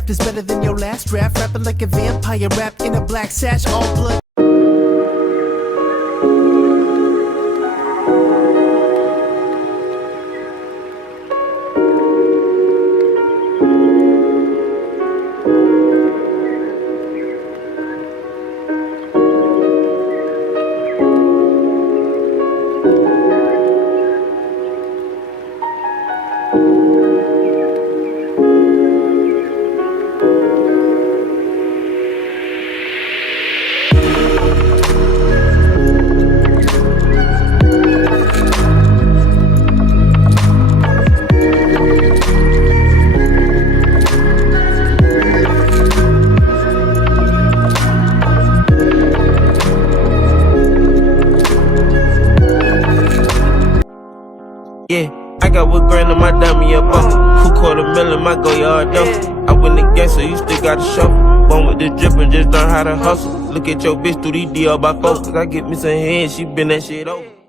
draft is better than your last draft. Rapping like a vampire, rap in a black sash, all blood. Yeah, I got what grand in my diamond, yeah, buster. Who $250,000, my go yard duster. I win the game, so you still gotta shuffle. One with the drip and just learn how to hustle. Look at your bitch through these DR by focus. I get me some head, she been that shit over.